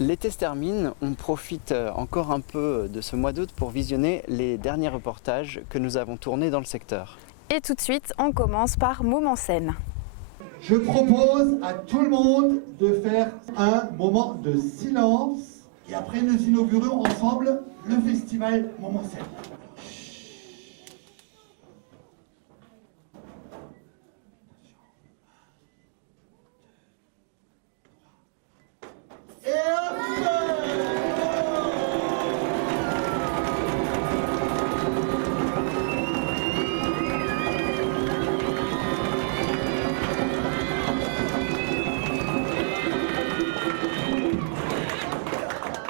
L'été se termine, on profite encore un peu de ce mois d'août pour visionner les derniers reportages que nous avons tournés dans le secteur. Et tout de suite, on commence par Môme en scène. Je propose à tout le monde de faire un moment de silence et après nous inaugurons ensemble le festival Môme en scène.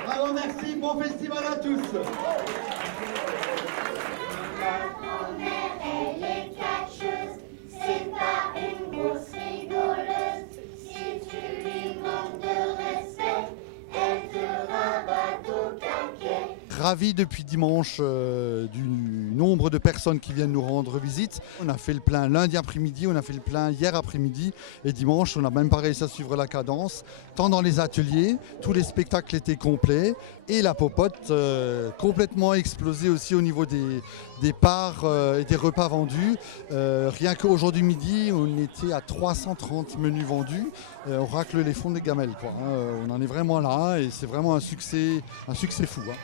Bravo, merci, bon festival à tous. Ravi depuis dimanche du nombre de personnes qui viennent nous rendre visite. On a fait le plein lundi après-midi, on a fait le plein hier après-midi et dimanche on n'a même pas réussi à suivre la cadence. Tant dans les ateliers, tous les spectacles étaient complets et la popote complètement explosée aussi au niveau des parts et des repas vendus. Rien qu'aujourd'hui midi, on était à 330 menus vendus. On racle les fonds des gamelles, quoi, hein. On en est vraiment là et c'est vraiment un succès fou, hein.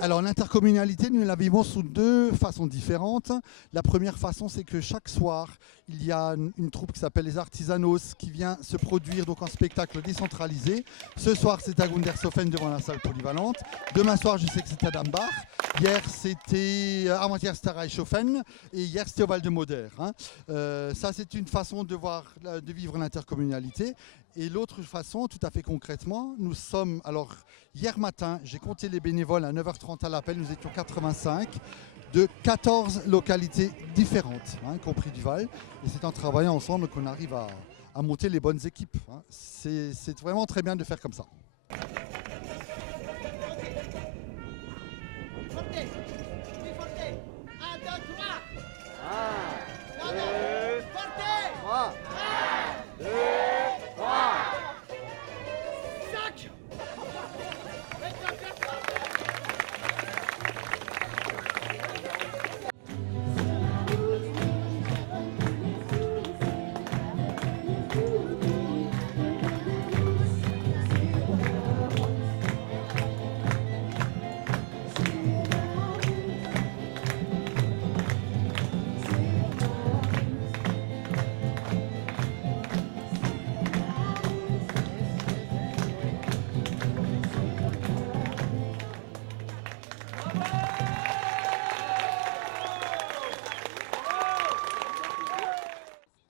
Alors l'intercommunalité, nous la vivons sous deux façons différentes. La première façon, c'est que chaque soir, il y a une troupe qui s'appelle les Artisanos qui vient se produire donc en spectacle décentralisé. Ce soir, c'est à Gundershofen devant la salle polyvalente. Demain soir, je sais que c'est à Dambach. Hier, c'était avant-hier, c'était à Reichshofen et hier, c'était au Val-de-Moder, hein. Ça, c'est une façon de vivre l'intercommunalité. Et l'autre façon, tout à fait concrètement, nous sommes, alors hier matin, j'ai compté les bénévoles à 9h30 à l'appel, nous étions 85 de 14 localités différentes, hein, compris du Val. Et c'est en travaillant ensemble qu'on arrive à monter les bonnes équipes, hein. C'est vraiment très bien de faire comme ça.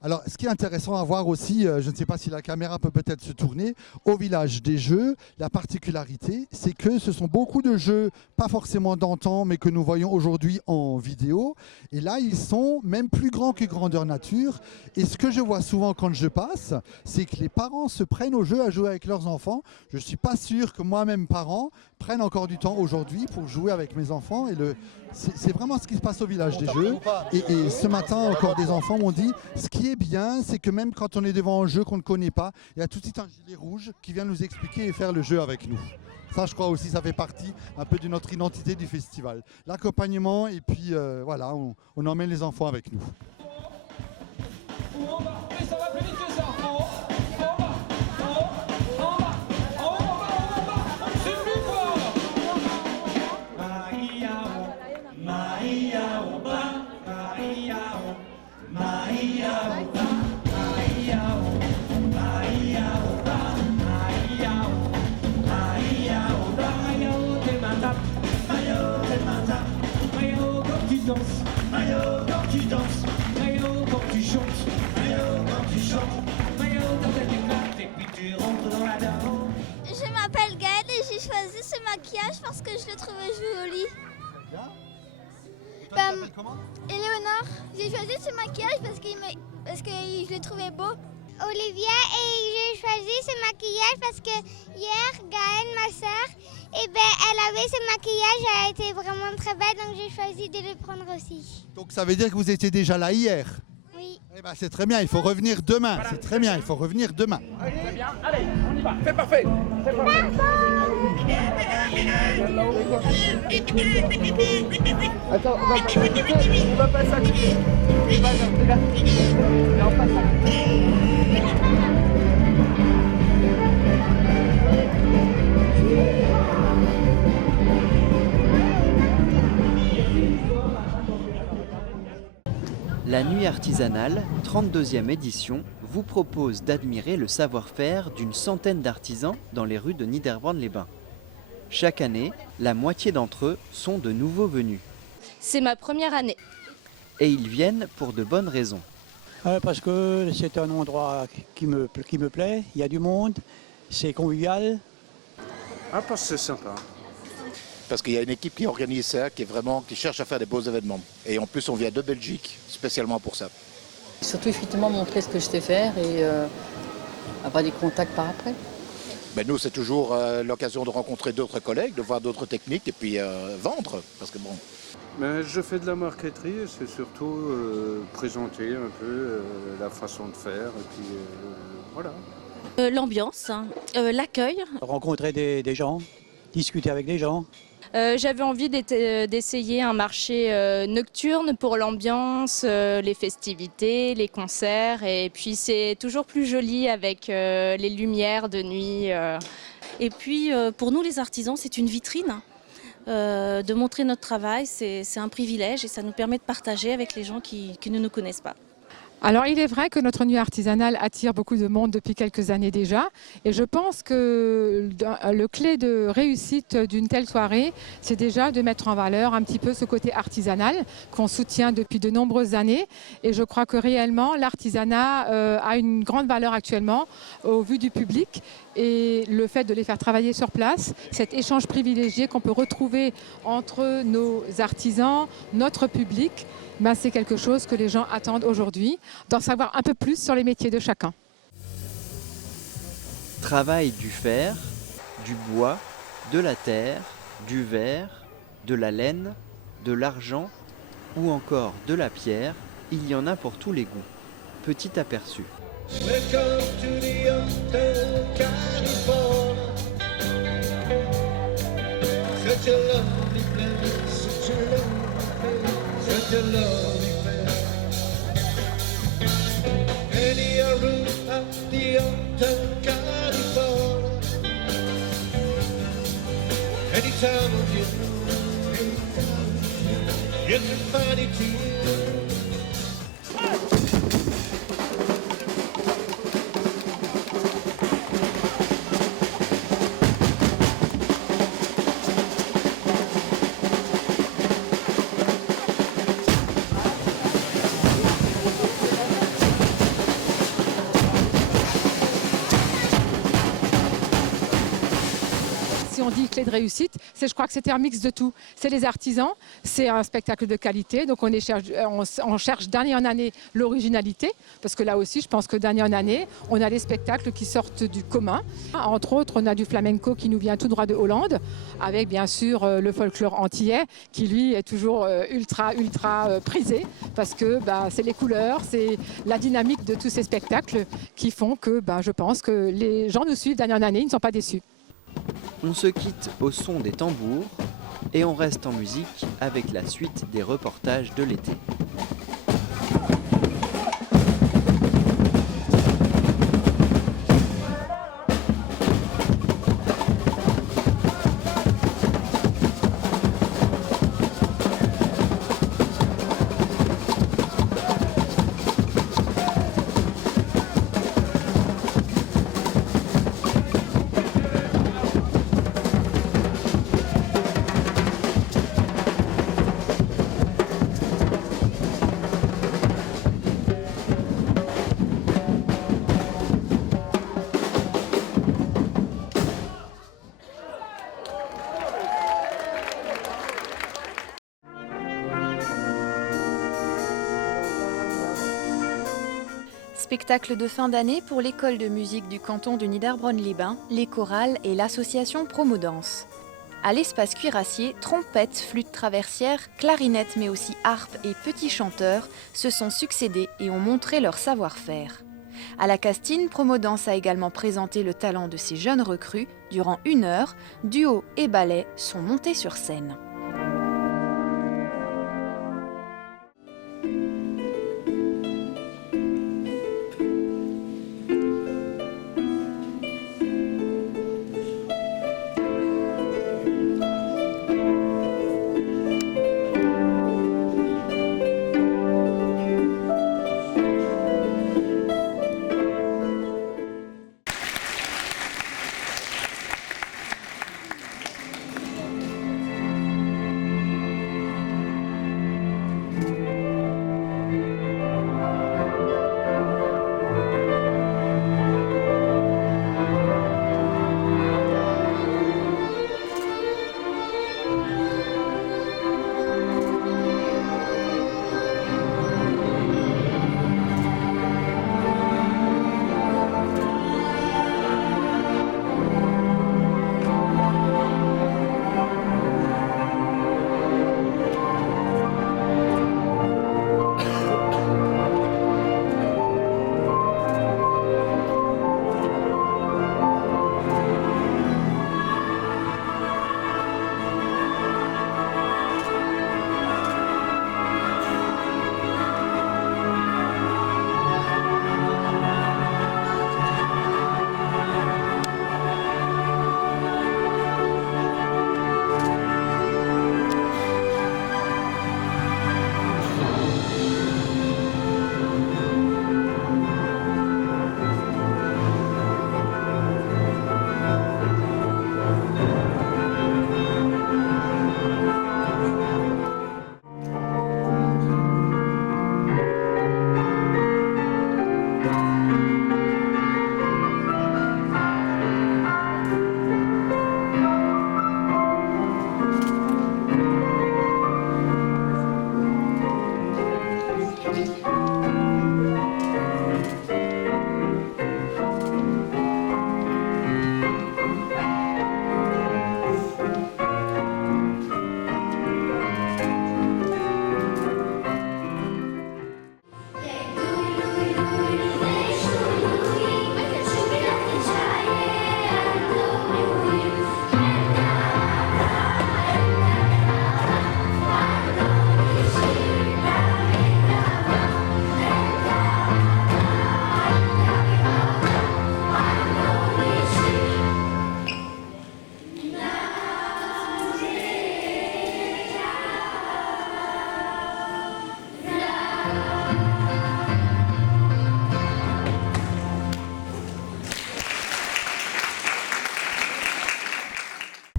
Alors, ce qui est intéressant à voir aussi, je ne sais pas si la caméra peut peut-être se tourner, au village des jeux, la particularité, c'est que ce sont beaucoup de jeux, pas forcément d'antan, mais que nous voyons aujourd'hui en vidéo. Et là, ils sont même plus grands que grandeur nature. Et ce que je vois souvent quand je passe, c'est que les parents se prennent au jeu à jouer avec leurs enfants. Je ne suis pas sûr que moi-même, parent, prenne encore du temps aujourd'hui pour jouer avec mes enfants. Et c'est vraiment ce qui se passe au village des jeux. Et ce matin, encore des enfants m'ont dit, ce qui est bien, c'est que même quand on est devant un jeu qu'on ne connaît pas, il y a tout de suite un gilet rouge qui vient nous expliquer et faire le jeu avec nous. Ça, je crois aussi, ça fait partie un peu de notre identité du festival. L'accompagnement et puis voilà, on emmène les enfants avec nous. Je m'appelle Gaëlle et j'ai choisi ce maquillage parce que je le trouvais joli. Comment? Éléonore, j'ai choisi ce maquillage parce qu'il me parce que je le trouvais beau. Olivia, et j'ai choisi ce maquillage parce que hier, Gaëlle, ma soeur, elle avait ce maquillage, elle était vraiment très belle, donc j'ai choisi de le prendre aussi. Donc ça veut dire que vous étiez déjà là hier? Oui. Eh ben, c'est très bien, il faut revenir demain. C'est très bien, il faut revenir demain. Très bien, allez, on y va. C'est parfait. C'est parfait. Attends, on va passer à côté. On passe à côté. La nuit artisanale, 32e édition, vous propose d'admirer le savoir-faire d'une centaine d'artisans dans les rues de Niederbronn-les-Bains. Chaque année, la moitié d'entre eux sont de nouveaux venus. C'est ma première année. Et ils viennent pour de bonnes raisons. Parce que c'est un endroit qui me plaît, il y a du monde, c'est convivial. Ah, parce que c'est sympa. Parce qu'il y a une équipe qui organise ça, qui cherche à faire des beaux événements. Et en plus, on vient de Belgique, spécialement pour ça. Surtout, effectivement, montrer ce que je sais faire et avoir des contacts par après. Ben nous, c'est toujours l'occasion de rencontrer d'autres collègues, de voir d'autres techniques et puis vendre. Parce que bon. Mais je fais de la marqueterie et c'est surtout présenter un peu la façon de faire. Et puis voilà. L'ambiance, l'accueil. Rencontrer des gens, discuter avec des gens. J'avais envie d'essayer un marché nocturne pour l'ambiance, les festivités, les concerts. Et puis c'est toujours plus joli avec les lumières de nuit. Et puis pour nous les artisans, c'est une vitrine. De montrer notre travail, c'est un privilège et ça nous permet de partager avec les gens qui ne nous connaissent pas. Alors il est vrai que notre nuit artisanale attire beaucoup de monde depuis quelques années déjà et je pense que le clé de réussite d'une telle soirée, c'est déjà de mettre en valeur un petit peu ce côté artisanal qu'on soutient depuis de nombreuses années et je crois que réellement l'artisanat a une grande valeur actuellement au vu du public et le fait de les faire travailler sur place, cet échange privilégié qu'on peut retrouver entre nos artisans, notre public, c'est quelque chose que les gens attendent aujourd'hui, d'en savoir un peu plus sur les métiers de chacun. Travail du fer, du bois, de la terre, du verre, de la laine, de l'argent ou encore de la pierre, il y en a pour tous les goûts. Petit aperçu. Welcome to the Hotel California. Such a lovely place, such a lovely place, such a lovely place. Any room at the Hotel California. Any time of year, you can find it here. Si on dit clé de réussite, je crois que c'était un mix de tout. C'est les artisans, c'est un spectacle de qualité, donc on cherche d'année en année l'originalité, parce que là aussi, je pense que d'année en année, on a des spectacles qui sortent du commun. Entre autres, on a du flamenco qui nous vient tout droit de Hollande, avec bien sûr le folklore antillais, qui lui est toujours ultra prisé, parce que c'est les couleurs, c'est la dynamique de tous ces spectacles qui font que je pense que les gens nous suivent d'année en année, ils ne sont pas déçus. On se quitte au son des tambours et on reste en musique avec la suite des reportages de l'été. Spectacle de fin d'année pour l'école de musique du canton de Niederbronn-les-Bains, les chorales et l'association Promodanse. À l'espace cuirassier, trompettes, flûtes traversières, clarinettes mais aussi harpes et petits chanteurs se sont succédés et ont montré leur savoir-faire. À la Castine, Promodanse a également présenté le talent de ces jeunes recrues. Durant 1 heure, duo et ballet sont montés sur scène.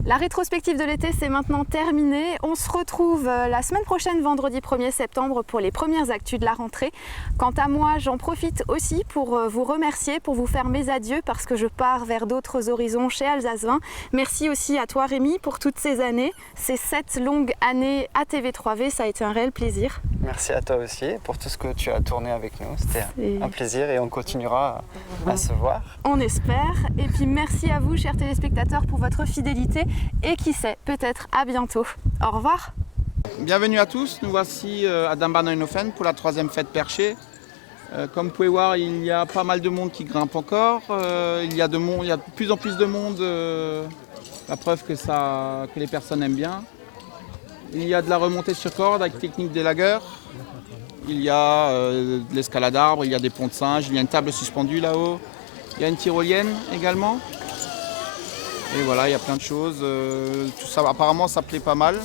La rétrospective de l'été, c'est maintenant terminé. On se retrouve la semaine prochaine, vendredi 1er septembre, pour les premières actus de la rentrée. Quant à moi, j'en profite aussi pour vous remercier, pour vous faire mes adieux, parce que je pars vers d'autres horizons chez Alsace Vin. Merci aussi à toi, Rémi, pour toutes ces années, ces 7 longues années à TV3V. Ça a été un réel plaisir. Merci à toi aussi pour tout ce que tu as tourné avec nous. C'était un plaisir et on continuera à se voir. On espère. Et puis merci à vous, chers téléspectateurs, pour votre fidélité. Et qui sait, peut-être à bientôt. Au revoir. Bienvenue à tous, nous voici à Dambanenhofen pour la 3e fête perchée. Comme vous pouvez voir, il y a pas mal de monde qui grimpe encore. Il y a de plus en plus de monde, la preuve que les personnes aiment bien. Il y a de la remontée sur corde avec technique des lagueurs. Il y a de l'escalade d'arbres, il y a des ponts de singes, il y a une table suspendue là-haut. Il y a une tyrolienne également. Et voilà, il y a plein de choses. Tout ça, apparemment, ça plaît pas mal.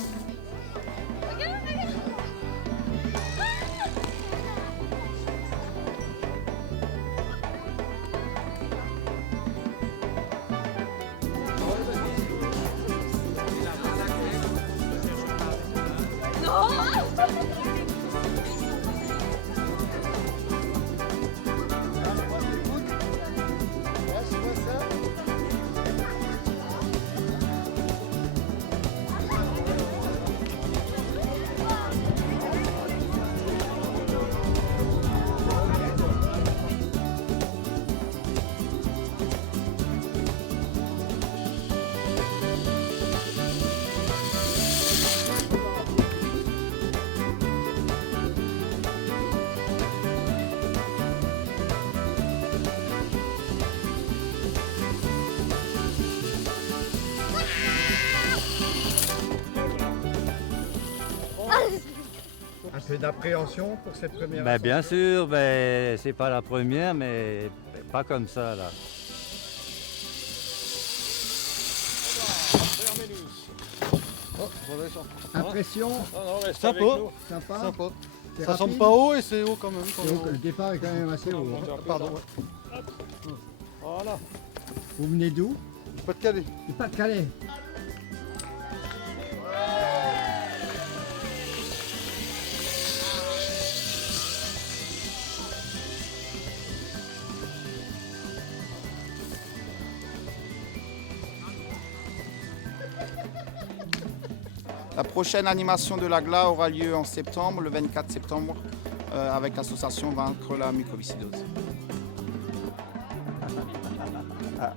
peu d'appréhension pour cette première Ben, bien sûr, ben, c'est pas la première, mais pas comme ça là. Impression Sympa. Sympa. C'est Ça rapide. semble pas haut et c'est haut quand même. C'est haut, le départ est quand même assez haut. hein. Pardon. Voilà. Vous venez d'où? Pas de Calais. Du Pas-de-Calais. La prochaine animation de la GLA aura lieu en septembre, le 24 septembre, avec l'association Vaincre la mucoviscidose. Ah.